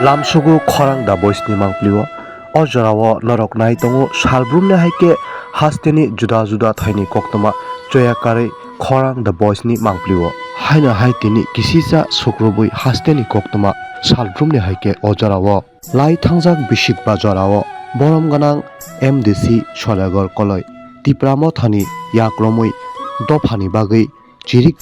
Lamsugu khorang da boisni mangpliwa o jorao norok nai tongo salbrumne haike hasteni juda juda thaini koktoma choyakare khorang da boisni mangpliwa haina haitini kisisa sukrubui hasteni koktoma salbrumne haike o jorao lai thangjak bisik ba jorao borom ganang MDC Solagor koloi tipramo thani yakromui dofani bagui chirik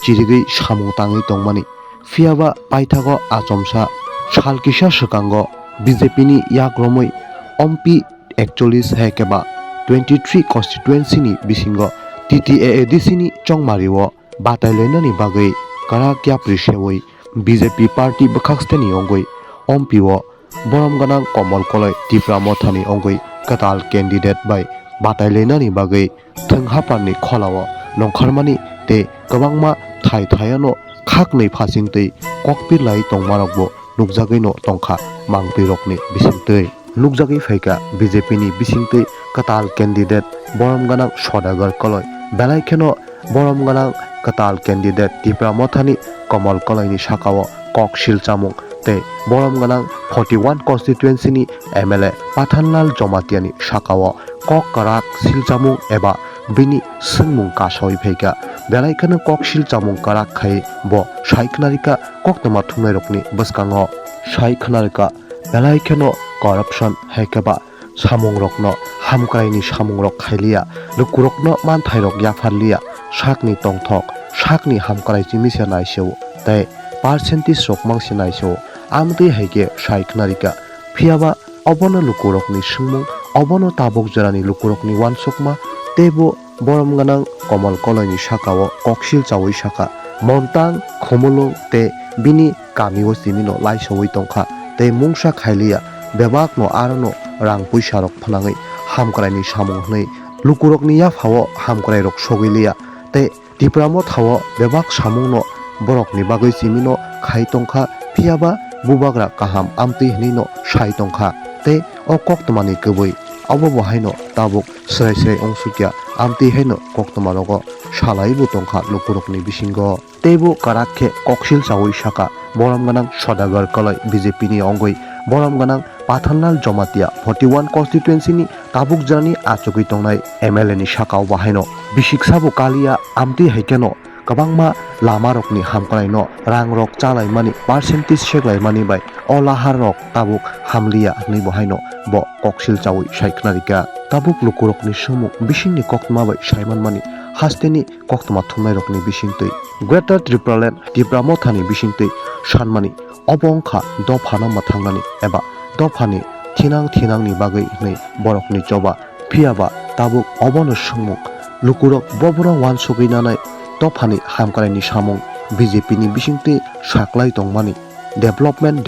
samung tangi tongmani fiaba paithago achomsa salkisa sekango BJP ni yakromui ompi 41 hekeba 23 constituency ni bisingo TTAADC ni chongmariwo batailenani bagui karakya prisewoi BJP party bakhaksteni ongoi ompiwo borom ganang komol koloi tipramo thani ongoi katal candidate by batailenani bagui thenghaparni kholawo nongkharmani te kabangma thayano khaknei phasingtei kokpilai tongmarokbo nukjagui no tongkha mangpirokni bisingtei nukjagui phaika BJP ni bisingtei katal candidate borom ganang Sodagar koloi belai kheno borom ganang katal candidate tipramo thani komol koloi ni sakao koksil chamung te borom ganang 41 constituency ni MLA Pathanlal Jomatiani sakao kok karak silchamung eba bini sungmung kasoi phaika belai kheno koksil chamung karak khai bo saikhnarika koktoma thungnai bwskango saikhnarika belai kheno corruption haikeba samung rokno hamkraini samung rok khailia lukurokno manthairok yafarlia sakni tongthok sakni hamkrai chimisa naiseu tai percentage rok mangsi naiseu amtui haike saikhnarika phiaba obono lukurokni sungmung obono tabuk jarani lukurokni wansukma tebo borom ganang komol koloni sakao koksil chawi saka montang khomulung te bini kamio simino laisawai tongkha te mungsa khailia bebak no arono rang puisa rok phanangai hamkraini samung hnei lukurokni yaphao hamkrai rok sogilia te tipramo thawo bebak samung no borokni bagui simino khai tongkha phiaba bubagra kaham amtui hnei no sai tongkha te o koktmani kubui obo haino tabuk srai ongsukya amtui haino koktmarogo salaibu tongkha lukurokni bisingo tebu karakhe koksil chawi saka borom ganang Sodagar koloi BJP ni ongoi borom ganang Pathanlal Jomatia 41 constituency ni tabuk jani achugui tongnai MLA ni sakao bahaino bisik sabu kalia amtui haikeno kabangma lama rokni hamkrai no rang rok chalai mani percentage seklai mani bai olahar rok tabuk hamlia ni bahaino bo koksil chawi saikhnarika tabuk lukurokni sumuk bisingni koktma bai saiman mani hasteni koktma thumnai rokni bisingtei Greater Triplaland tipramo thani bisingtei sanmani obongkha dofana mathangnani eba dofani thinangni bagui nei borokni choba phiaba tabuk obono sumuk lukurok boboro wansugui nanai dofani hamkraini samung BJP ni bisingtei saklai tongmani development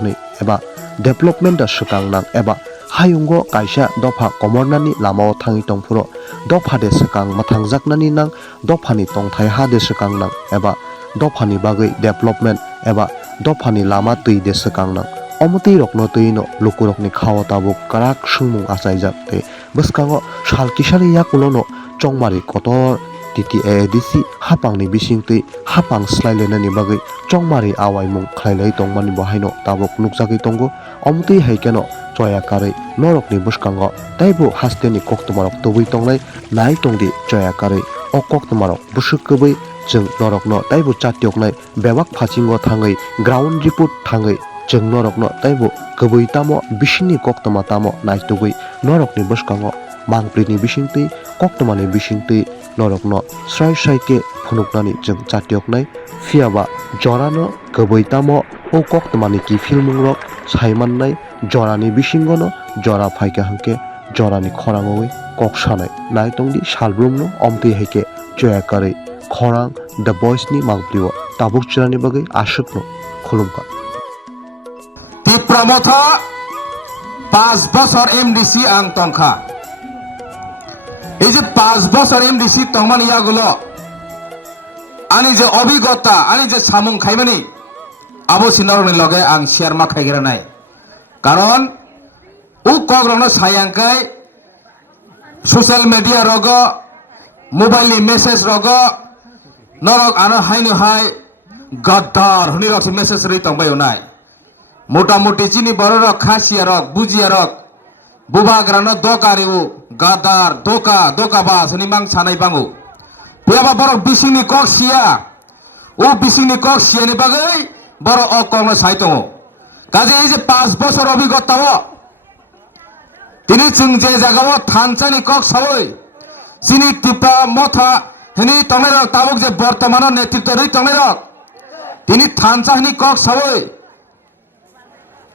hnei eba development da sukangnang eba hayungo kaisa dofa komornani lamao thangi tongphuro dofa de sakang mathangjaknani nang dofani tongthai ha de sakang nang eba dofani bagui development eba dofani lama tui de sakang nang omutui rokno tuino lukurokni khawa tabuk karak sungmung achaijak te bwskango salkisari yakulono chongmari kotor TTAADC hapangni bisingtui hapang slailenani bagui chongmari awaimung khlailai tongmani bahaino tabuk nukjagui tongo omtui haikeno choyakarei norokni bwskango taibo hasteni koktmarok tubui tongnai nai tongdi choyakarei o koktmarok bwsukubui jeng norokno taibo chatioknai bebak phasingo thangai ground report thangai jeng norokno taibo kubui tamo bisingni koktma tamo naitugui norokni bwskango mangprini bisingtui koktmani bisingtui norokno srai ke phunuknani jeng chatioknai phiaba jorano kubui tamo o koktmani ki filmungrok saimannai jorani bisingono jora phaika hangke jorani khorangoi koksanai naitongdi salbrumno omtui haike choyakarei khorang the voice ni mangpliwo tabuk chirani bagai asukno khulumka Tipramotha 5 বছর MDC ang tongkha এই যে 5 বছর MDC tongmani yagulo ani je অভিজ্ঞতা ani je samung khaimani abo sinaroni loge ang share ma khaigira nai karon u kogrongno sayangkai social media rogo mobile message rogo norok ano hainu hai gaddar huni rok message ri tongbai unai মোটামুটি চিনি বড় rock Khasia rock বুজিয়া rock বুবাগ্রানো দকারিউ গাদার দোকাবাস হনি মাং সানাই বাঙ্গু পেয়াবা বড় বিসিনি cock সিয়া ও বিসিনি cock সিয়ানি বাগৈ বড় অকর্ম সাইতং কাজে এই যে 5 বছর অভিজ্ঞতা তিনি जों যে জায়গাও থানচানি কক সাবই চিনি টিপা মথা হনি তমেরক তাবুক যে বর্তমান নেতৃত্ব রই তমেরক তিনি থানচা হনি কক সাবই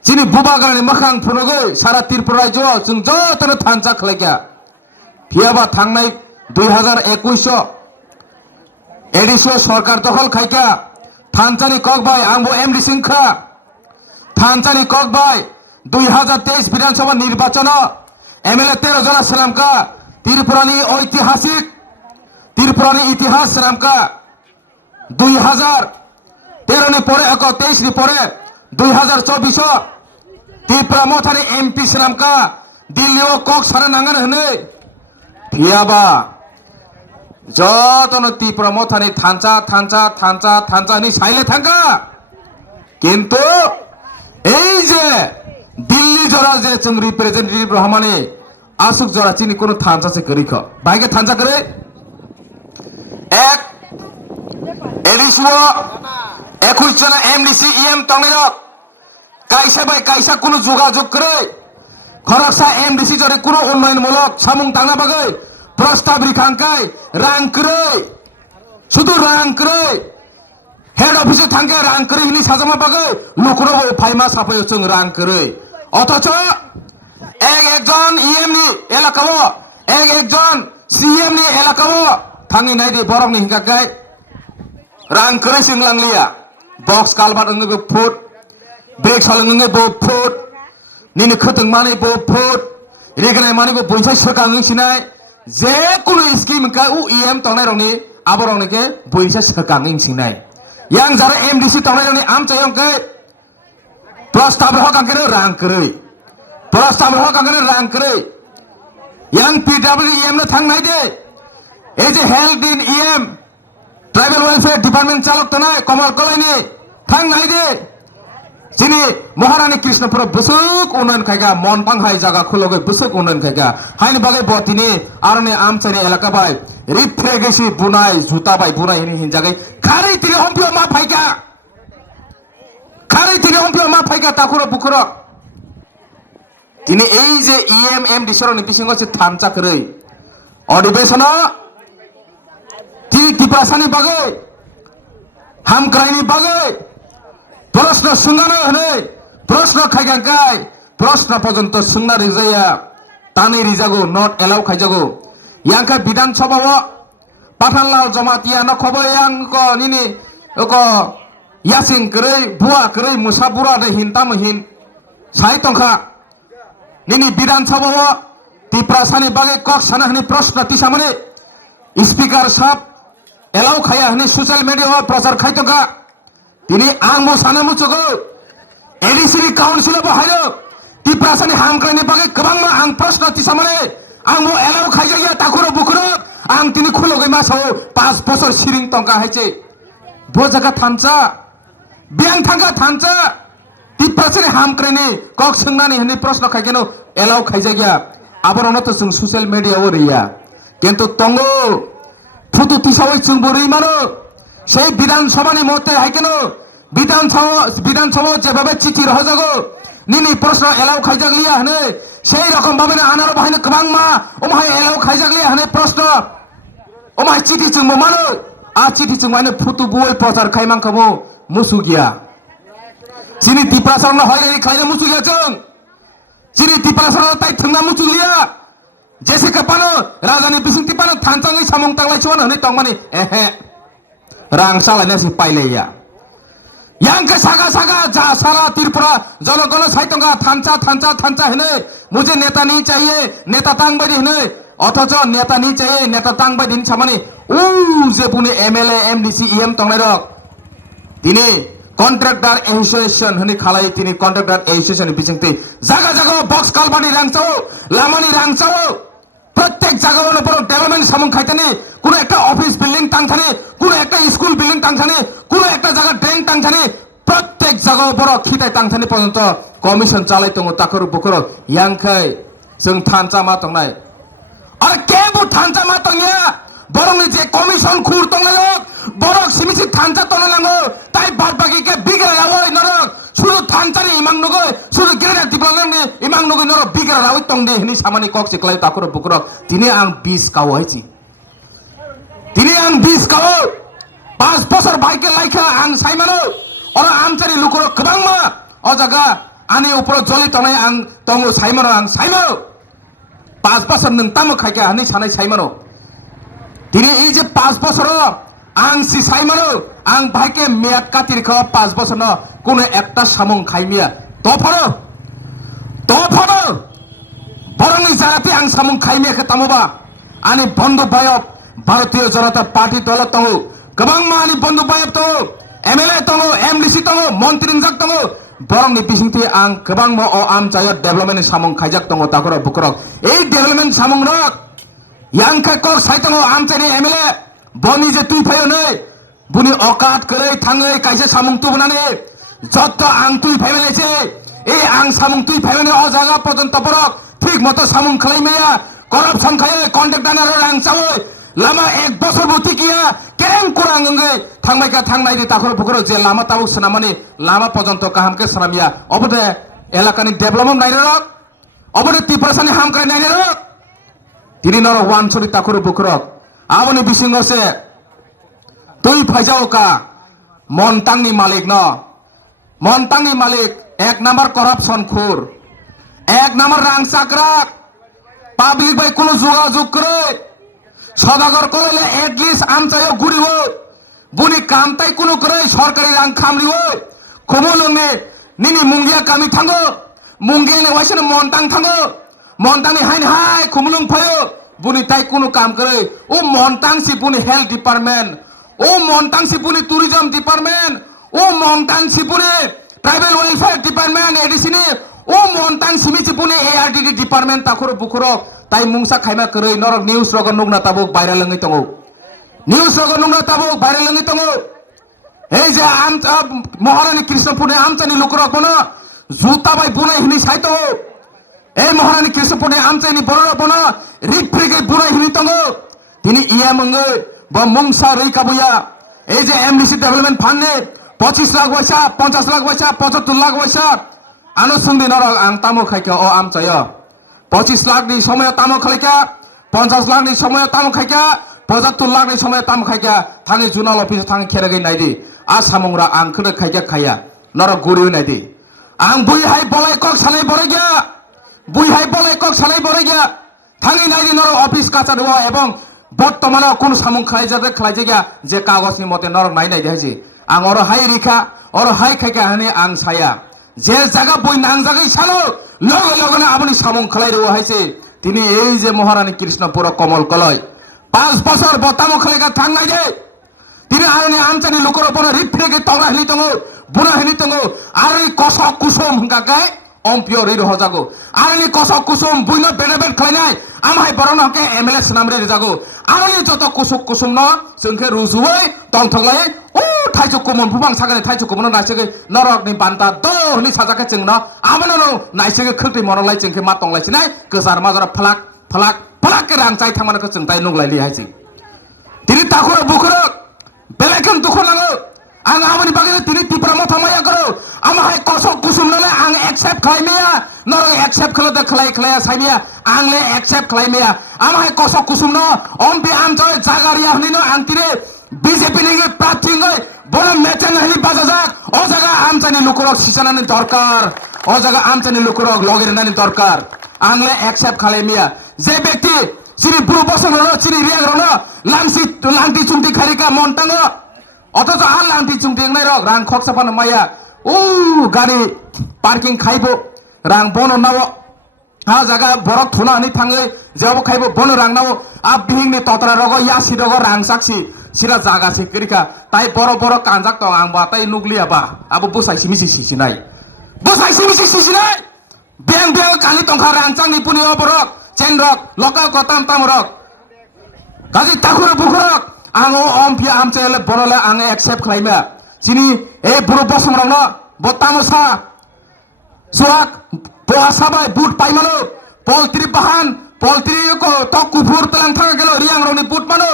চিনি বুবাগ্রানি মখাং ফুনগৈ সারা ত্রিপুরা রাজ্য जों যতনো থানচা খালাইয়া ফিয়াবা থাंनाय 2021 एडिशो सरकार दखल खायका थानचानी कक बाय आंबो एमडी सिंखा थानचानी कक बाय 2023 विधानसभा निर्वाचन एमएलए 13 जना सलामका त्रिपुरानी ऐतिहासिक त्रिपुरानी इतिहास सलामका 2013 नि परे 23 नि परे 2024 त्रिपुरा मथानी एमपी सलामका दिल्लीओ कक सारा नांगन हने फियाबा যতনো ত্রিপুরা মথানি থানচা নি সাইলে থাকা কিন্তু এই যে দিল্লি জরা যে जों রিপ্রেজেন্টেটিভ রহমানে আসুক জরা চিনি কোন থানচা সে করিখ বাইকে থানচা করে এক এডিশো 21 জন এমডিসি ইএম তংনিরক কাইসা কোন যোগাযোগ করে খরকসা এমডিসি জরে কোন উন্নয়নমূলক সামুং টাঙ্গা বাগৈ प्रस्ताव रिखांकाय रां करे शुधु रां करे हेड ऑफिस थांके रां करे हिनी साजामा बागै लुकुरो फाइमा साफायो जों रां करे अथच एकजन ईएम नि एलाकाओ एकजन सीएम नि एलाकाओ थांनि नायदि बरक नि हिंगाकाय रां करे सिंलांलिया बक्स कालबार अंगबो फुट ब्रेक सालंगने बो फुट निनि खतंग माने बो फुट रेगनाय माने बो बयसा सरकांग सिनाय जे कुनु स्कीम का उ ईएम तंनाय रंनि आबरंनि के बयसा सरकांग सिनाय yang jara MDC तंनाय रंनि आम चायं के प्रस्ताव रह कांगरे रां करे प्रस्ताव रह कांगरे रां करे yang PWEM न थांनाय दे ए जे हेल्थ इन ईएम ट्राइबल वेलफेयर डिपार्टमेंट चालक तनाय कमल कलायनि थांनाय दे जिनि महारानी कृष्णपुर बुसुक उन्नयन खायगा मनपां हाय जागा खुलगै बुसुक उन्नयन खायगा हायनि बागै बतिनि आरने आमचानि एलाका बाय रिफ्रेगेसि बुनाय जुता बाय बुनाय हिनि हिनजागै खारै तिरि हमपियो मा फायगा ताखुरो बुखुरो तिनि এই যে ইএম এমডি সরনি পিसिङाव से थानचा करै अधिवेशन तिनि टिपासानि बागै हामक्राइनि बागै प्रश्न सुंगानो हनै प्रश्न खायगांकाय प्रश्न पर्यन्त सुंना रिजाया तानि रिजागो नट एलाउ खायजागो यांका विधानसभाव पाठानलाल जमातिया न खबयां को निनि को यासिं करै बुआ करै मुसा बुरा दे हिनता महिन साइ तंखा निनि विधानसभाव तिप्रासानि बागे कक साना हनि प्रश्न तिसामने स्पीकर साहब एलाउ खाया हनि सोशल मीडिया प्रचार खायतंखा তিনি आंबो साना मुचुगो एडिसि काउन्सिल बाहायो तिप्रासानि हामक्राइनि बागै गोबां आं प्रश्न तिसामने आंबो एलाउ खायजाया ताखुरो बुखुरो आं तिनि खुलगै मासाव 5 बोसोर सिरिं टंका हायचे बोजागा थानचा बियां थांगा थानचा तिप्रासानि हामक्राइनि कक सोंनानि हनि प्रश्न खायगेनो एलाउ खायजाया आबरनो तो जों सोशल मीडिया ओरिया किन्तु तंगो फटो तिसावै जों बोरै मानो সেই বিধানসভানি মতে হাইকেন বিধানসভা যেভাবে চিঠি রহ যাগো নিনি প্রশ্ন এলাও খাইজাগলিয়া হনে সেই রকম ভাবে আনারো বাহিনী গোবাং মা ওমাহাই এলাও খাইজাগলিয়া হনে প্রশ্ন ওমাহাই চিঠি जोंबो मानो आ चिठि जों माने फुटु बय प्रचार खाइमांखामो मुसुगिया जिनि तिप्रासारनो हयरै खाइनो मुसुगिया जों जिनि तिप्रासारनो ताइ थंना मुसुगिया जेसे कपानो राजानि बिसिं तिपानो थानचाङै सामं तांलाइसोन हनै तंमानि एहे रां सालायना से पाइलेया यांके सागा जा सारा त्रिपुरा जनगण साइतंगा थानचा हने मुझे नेता नहीं चाहिए नेता तांग बायदि हने अथच नेता नहीं चाहिए नेता तांग बायदि सामाने उ जे पुने एमएलए एमडीसी ईएम तंनायरक तिनि कन्ट्राक्टर एसोसिएशन हने खालाय तिनि कन्ट्राक्टर एसोसिएशन बिसिंते जागा बक्स कालबानि रांचाओ लामानि रांचाओ प्रत्येक জায়গায় বড় ডেভেলপমেন্ট সামন খাইতানে কোন একটা অফিস বিল্ডিং টাংথানে কোন একটা স্কুল বিল্ডিং টাংথানে কোন একটা জায়গা ড্রেন টাংথানে প্রত্যেক জায়গায় বড় খিতা Tangkai tangthani pojonto commission chalai tongo takoro bukoro yangkai जों थानचामा तंनाय आरो केबो थानचामा तंया बरंनि जे कमिशन खुर तंनाय बरक सिमिसि थानचा तंनांगो ताइ बादबाकी के बिगरा लावय नरक सुरु थानचानि इमां नगो सुरु गेरेना दिबलांनि इमां नगो नरक बिगरा लावय तंदे हिनि सामानि कक सिखलाय ताखरो बुकरो दिनै आं 20 काव हायछि दिनै आं 20 काव 5 बोसोर बाइके लायखा आं साइमानो अरो आमचारि लुकरो गोबांमा अ जागा आनि उपर जलि तंनाय आं तंगो साइमानो आं साइमानो 5 बोसोर नों तामो खायका हानि सानाय साइमानो दिनै এই যে 5 বছর आं सि साइमानो आं भाइके मेयाद कातिरखौ 5 বছর न কোনো একটা সামং খাইমিয়া তফানো বরংনি জারাতে आं সামং খাইমিয়াকে তামোবা आनि बन्धु बायब भारतीय जनता पार्टी दल तंगो गोबां मानि बन्धु बायब तंगो एमएलए तंगो एमडीसी तंगो मन्त्री जाक तंगो बरंनि बिसिंथि आं गोबां म अ आम जाय डेभलपमेन्ट सामं खाइजाक तंगो ताखरो बुकरक এই डेभलपमेन्ट सामं रक यांखा कक साइतंगो आमचानि एमएलए बनि जे तुइ फायो नै बुनि औकात करै थाङै काइसे सामं तुबनानै जत्त आं तुइ फायनायसे ए आं सामं तुइ फायनानै अ जागा पर्यन्त बरक ठीक मतो सामं खलाइमेया करप्शन खायो कन्ट्राक्ट दानारो रां चावै लामा 1 বছর बुति किया केरें कुरां गंगै थांनायका थांनायनि ताखरो बुकरो जे लामा ताबुक सनामानि लामा पर्यन्त काहामके सनामिया अबदे एलाकानि डेभलपमेन्ट नायरक अबदे तिप्रसानि हामक्राय नायरक दिनै नर वानसरि ताखरो बुकरक आबनि बिसिङसे तुइ फाइजाओका मन्तांनि मालिक न मन्तांनि मालिक 1 नम्बर करप्शन खुर 1 नम्बर रां चाकराक पाब्लिक बाय कोनो जोगाजोग करे सदागर कलेले एटलिस्ट आमचायो गुरिबो बुनि कामताय कोनो करे सरकारि रां खामलिबो खमलंने निनि मुंगिया कामि थांगो मुंगियाने वाइसने मन्तां थांगो मन्तांनि हाइन हाय खमलंग फायो बुनि ताइ कोनो काम करे ओ मन्तां सि बुनि हेल्थ डिपार्टमेन्ट ओ मन्तां सि बुनि टुरिज्म डिपार्टमेन्ट ओ मन्तां सि बुनि ट्राइबल वेलफेयर डिपार्टमेन्ट एडिसिनि ओ मन्तां सिमिसि बुनि एआरडीडी डिपार्टमेन्ट ताखरो बुखरो ताइ मुंसा खाइमा करे नरक न्यूज रग नुगना ताबुक भाइराल लंगै तंगो न्यूज रग नुगना ताबुक भाइराल लंगै तंगो हे जे आम महारानी कृष्णपुरनि आमचानि लुकरक बनो जुता बाय बुनाय हिनि साइतो ए महारानी कृष्णपुरनि आमचानि बरर बनो रिफ्रिगे बुनाय हिनि तंगो दिनै इया मंगै ब मुंसा रैकाबुया ए जे एमडीसी डेभलपमेन्ट फान्डने 25 लाख वैसा 50 लाख वैसा 75 लाख वैसा आनो सुंदि नरक आं तामो खाइका अ आमचाय 25 लाखनि समय तामो खाइका 50 लाखनि समय तामो खाइका 75 लाखनि समय तामो खाइका थाङै जुनाल अफिस थाङै खेरगै नायदि आ सामंरा आं खोनो खाइका खाया नरक गुरि नायदि आं बुइहाय बलाय कक सालाय बरैगा बुइहाय बलाय कक सालाय बरैगा थाङै नायदि नरक अफिस काचार हो एवं बर्तमान कोन सामं खालायजागा जे कागजनि मते नरक नायनाय देहायसि आं अर हाय रिखा अर हाय खाइका हानि आं साया जे जागा बय नांजागै सालो लगे लगेनो आबनि सामं खालाय रहो हायसि दिनै এই যে महारानी कृष्णपुर कमल कलय 5 বছর बतामो खालायगा थांनाय दे दिनै आंनि आमचानि लुकर बनो रिफ्रेगे तंगा हिनि तंगो बुना हिनि तंगो आरो कसक कुसुम हंगागाय अम्पियर रि हजागो आरो कसक कुसुम बुइनो बेनेबेट खालायनाय आमहाय बरनके एमएलए सनामरे जागो आरो जत कुसुक कुसुम न जोंखे रुजुयै तंथंलाय ओ थाइजौ कुमन फुबां सागने थाइजौ कुमन नायसेगे नरकनि बान्ता दो हनि साजाके जोंनो आमनो नायसेगे खल्टि मनलाय जोंखे मा तंलायसिनाय गोजार माजरा फलाक फलाक फलाक के रां चाइ थांमानखो जों ताइ नुगलायलि हायसि दिनै ताखुर बुखुर बेलेकन दुखनाङो आं आमनि बागै दिनै तिप्रा मथामाया करो आमहाय कसक कुसुम नले आं एक्सेप्ट खालायमेया नरक एक्सेप्ट खलद खलाया साइमेया आंले एक्सेप्ट खालायमेया आमहाय कसक कुसुम न अम्पि आमचाय जागारिया हनिनो आंतिरे बीजेपी नि प्रार्थीङै बडो मेचन हनि बाजाजाक अ जागा आमचानि लुकरक सिसानानि दरकार अ जागा आमचानि लुकरक लगेरनानि दरकार आंले एक्सेप्ट खालायमेया जे व्यक्ति सिरि बुरु बसनो सिरि रियागरनो लांति चुंति खारिका मन्ताङो अथच आ लांति चुंति नै रक रां खक्साफानो माया ओ गाडी पार्किं खाइबो रां बनो नावो हा जागा बरक थुना हनि थाङै जेबो खाइबो बनो रां नावो आ बिहिंनि ततरा रग यासि रग रां साक्षि सिरा जागा से करिका ताइ बर कानजाक दं आं बाताइ नुगलियाबा आबो बोसाइसि मिसि सिसिनाय बें बें कानि तंखा रांचांनि पुनि अबरक चेनरक लका कताम तामरक गाजि ताखुर बुखुरक आङो अम्पि आमचेले बनले आङो accept खालायमा Jini A Buru बसमरंनो बतामसा suak poa sabai but pai mano poltri bahan poltri ko to kubur telang thang gelo riang roni but mano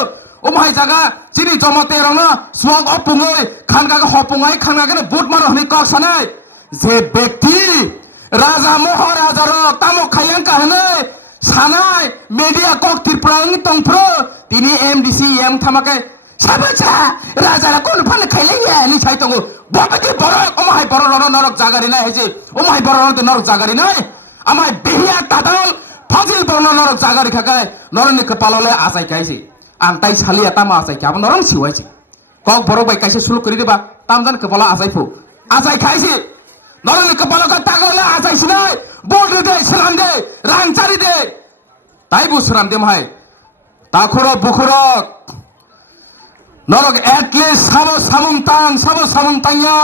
umhai jaga chini jomate rona suak opungoi khanga ga hopungai khanga ga but mano hni kok sanai je ব্যক্তি রাজা মহারাজার তামক খাইয়াং কাহনে সানাই media cock ত্রিপ্রাং তংপ্র তিনি MDC M থামাকে সাবাচা রাজারা কোন ফালে খাইলাইয়া নি ছাই তঙ্গ বাবাকে বড় ওমাই বড় নরক জাগারি নাই হেছে ওমাই বড় নরক জাগারি নাই আমাই বেহিয়া তাদাল ফাজিল বড় নরক জাগারি খাকায় নরনি কপাললে আসাই খাইছে আন্তাই ছালিয়া তামা আসাই খাব নরং সিওয়াইছে কক বড় বাই কাইছে সুলু করি দিবা তামজান কপালা আসাইফু আসাই খাইছে নরনি কপালকে তাগলে আসাই সিনাই বল দে সালাম দে রাংচারি দে তাই বুসরাম দে মাই তাখুর বুখুরক নরক এটলিস্ট সাবো সামুংতাইয়া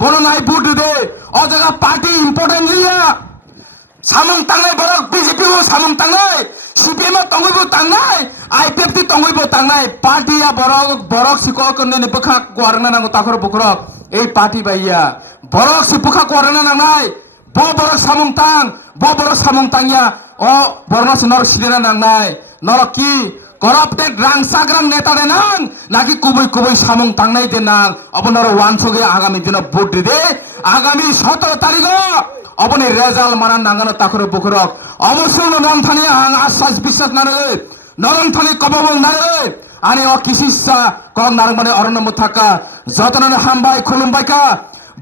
বড় নাই বুট দে ও জায়গা পার্টি ইম্পর্টেন্ট লিয়া সামুংতাংনাই বড় বিজেপি ও সামুংতাংনাই সিপিএম তঙ্গইবো তাংনাই আইপিএফটি তঙ্গইবো তাংনাই পার্টিয়া বড় সিকক নে বখা কোয়ারনা নাঙ্গো তাখর বুখুরক এই পার্টি বাইয়া বড় সিপুখা কোয়ারনা নাংনাই বড় সামুংতাংয়া ও বড় নর সিদেনা নাংনাই নর কি করাপ্টেড রাংসাগ্রাং নেতা দে নাং নাকি কুবই সামং তাংনাই দে নাং অবনর ওয়ানসগে আগামী দিন ভোট দে আগামী 17 তারিখ অবনি রেজাল্ট মারান নাঙ্গানো তাখর বুখরক অবশ্যই নরমথানি আশ্বাস বিশ্বাস নারে নরমথানি কববল নারে আনি ও কিসিসা কম নারং মানে অরণ্য থাকা যতননে হামবাই খুলুমবাইকা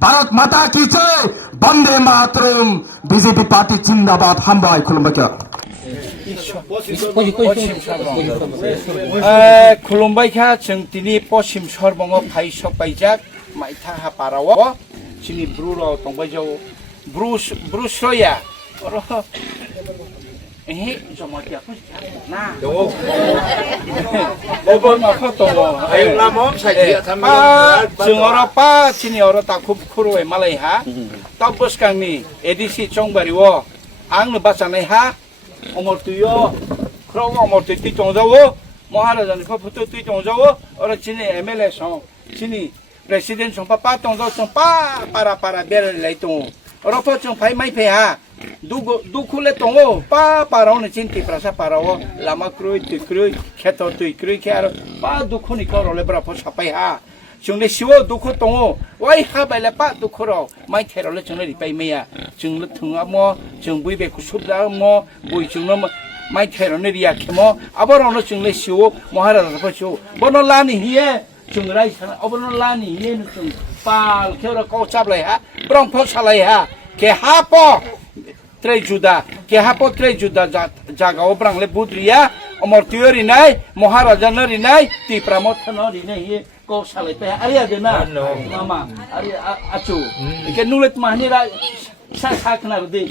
ভারত মাতা কি জয় বন্দে মাতরম বিজেপি পার্টি জিন্দাবাদ হামবাই খুলুমবাইকা खुलुमबायखा जों दिनै पश्चिम सरबंग फाइसक बायजाक माइथा हापाराव जोंनि ब्रुराव तंबायजाव ब्रुस्रया एहे जमातियाखौ ना बबन माखौ दङ जों अरा पा चिनि अरा ताखुब खुरुय मालायहा तबस्कांनि एडिसि चंबारिव आंनो बाचानाय हा अमर तुयो ख्रौ अमर तुय तंजावो महाराजानि फटो तुय तंजावो अरा चिनि एमएलए सं चिनि प्रेसिडेन्ट सं पा तंजाव सं पारा बेरायलाय दङ अरा फ जों फाय माइ फैहा दुखुले दङ पारावनो चिन्ति प्रासा पाराव लामा ख्रुय तुय खेत तुय खे आरो दुखुनि खरले ब्रा फ सापायहा जोंले सिवो दुखु दङ ओइ हाबायले दुखुराव माइ थेरावले जोंले रिपाय मैया जोंले थुङामो जों बुइ बेखौ सुबदामो बुइ जोंनो माइ थेरावनो रियाखेमो आबारावनो जोंले सिवो महाराजाफोर सिवो बनो लानि हिये जों रायसान अबनो लानि हिये जों पाल खेरा कौ चाबलायहा ब्रंफ सालायहा के हापो त्रै जुदा जागाव ब्रांले बुद्रिया अमर तियरि नाय महाराजा नरि नाय तिप्रामथ नरि नाय को सालाय पे अरे आदेना मामा अरे आचो के नुलेत माहनिरा साखना दे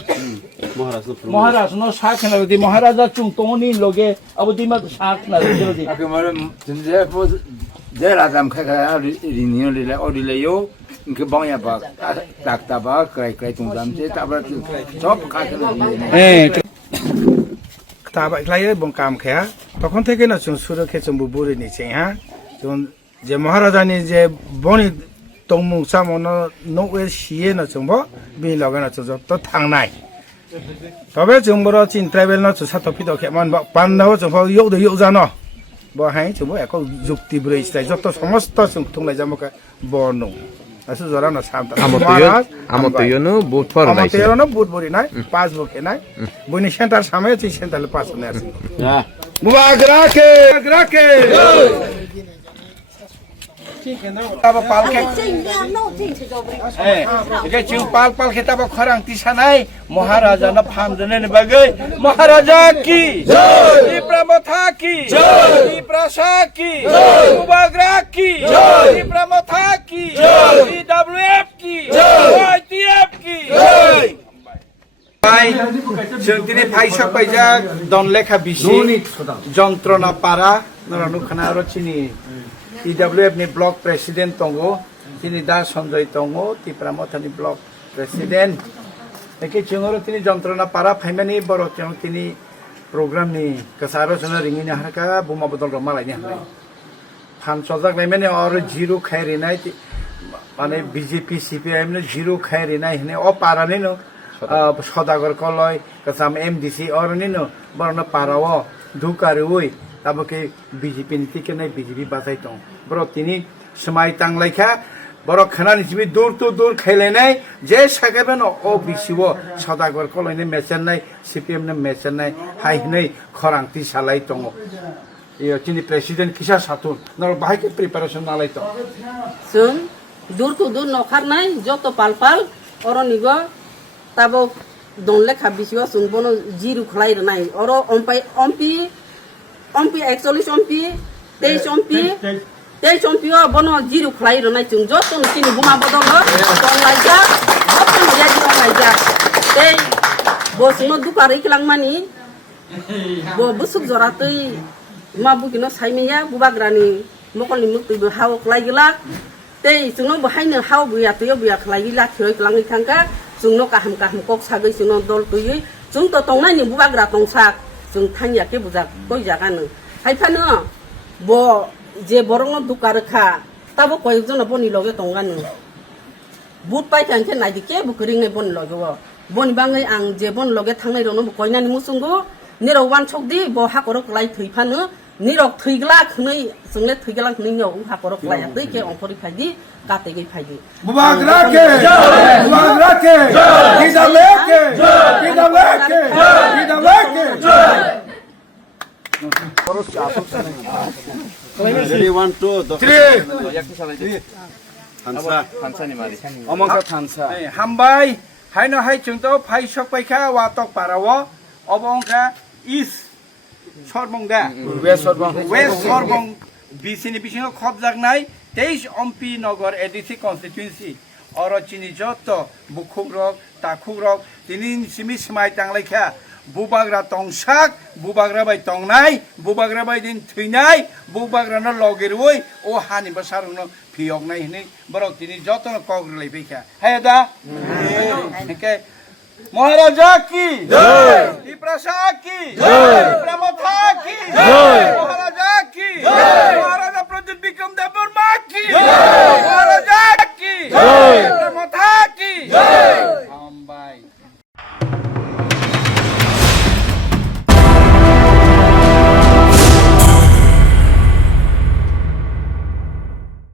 महाराज नो साखना दे महाराजा चुं तोनी लगे अब दिमा साखना दे दे आके मारे जिनजे जे राजाम खाखा रिनियो लिले ओदिलेयो इनके बाया बा डाक्ता बा क्राइ तुम जामजे ताबा सब खाके ए ताबा इलाय बं काम खाया तखन থেকে না सुरो खेचमबु बुरि नि छै हा जों जे महाराजानि जे बनि तंमु सामन नवे सिए न जोंबो बि लगन जत थांनाय तबे जोंबरो चिन ट्राइबेल न सा टपि दखे मान पान्दाव जोंबो यो द यो जानो बहाय जोंबो एको जुक्ति ब्रै स्टाइ जत समस्त जों थुंलाय जामका बनो असु जरा न सामता আমতয়ো নো বুট ফর নাই আমতয়ো নো বুট বরি নাই পাঁচ বকে নাই বনি সেন্টার সামনে তি সেন্টারলে পাঁচ নে আছে মুবাগরাকে ताबा पाल के ए चिउ पाल के ताबा खरां तिसानाय महाराजा न फाम जने ने बगै महाराजा की जय तिप्रामथा की जय तिप्रासा की जय मुबागरा की जय तिप्रामथा की जय डब्ल्यूएफ की जय आईटीएफ की जय भाई जों दिनै फाइसा बायजा दन लेखा बिसि जन्त्रना पारा नरानु खाना रचिनि IWF ni block president tongo tini da Sanjay tongo Tipramotani block president eke chungoro tini jantrona para phaimani boro chang tini program ni kasaro jona ringini harka buma bodol ro malai ni hai phan chojak laimani or zero khairi nai mane BJP CPIM ne zero khairi nai hne o para ni no Sadagar Kalai Kasam MDC অরনিনো বরণ পারাও ধুকারুই তাবকে BJP নি থেকে নাই BJP বাজাই দं বড় তিনি সময় তাংলাইখা বড় খানানি GB দূর তো দূর খেলেনাই যে সাগাবেন ও বিসিও সদাগর কলয়নি মেচেন নাই সিপিএম নে মেচেন নাই হাইহनै খরাংতি সালাই দं iyo chini president kisa satun nor bahai ke preparation nalai to जों दूर तो दूर नखारनाय जत पालपाल अरनिगो ताबो दनले खाबिसियो जों बनो जिरु खलाय रनाय अर अम्पाय अम्पी 41 अम्पी 23 अम्पी 23 अम्पी बनो जिरु खलाय रनाय जों जत चिनि बुमा बदल तंलायजा जत यादि तंलायजा ते बसनो दुकारै खलांमानि बो बुसुक जरातै मा बुगिनो साइमिया बुबाग्रानि मकलनि मुक्तिबो हाव खलायगिला ते जोंनो बहायनो हाव बुया तयो बुया खलायगिला खय खलाङै थांगा जोंनो काहाम काहाम कक सागै जोंनो दल तयै जों त तंनायनि बुबाग्रा तंसा जों थांयाके बुजा कय जागानो हायफानो ब जे बरंनो दुकारखा ताबो कयजन बनि लगे तंगानो बुट पाइथानके नायदिके बुकरिङै बनि लगे बनि बाङै आं जे बन लगे थांनाय रनो कयनानि मुसुंगो निराव वान सकदि ब हाकर खलाय थैफानो निरक थैगला खनै जोंले थैगला खनै नियाव हाकर खलाया दैके अंफरि फायदि कातेगै फायदि बुबाग्रा के किदाले के हामबाय हायनो हाय जोंथ' फाय सकबायखा वा तक पाराव अबंखा इस सरबंगा वेस्ट सरबं बिसिनि बिसिङाव खबजागनाय 23 अम्पी नगर एडिसि कन्स्टिट्युएन्सि अरचिनि जत बुखुरक ताखुरक तिनि सिमि समाय तांलायखा बुबाग्रा तंसाक बुबाग्रा बाय तंनाय बुबाग्रा बाय दिन थैनाय बुबाग्रानो लगेरवै ओ हानिबो सारनो फियगनाय हनै बरक तिनि जत कग्रलायबायखा हायदा एके महाराजा की जय, प्रशासक की जय, प्रमथा की जय, महाराजा की जय।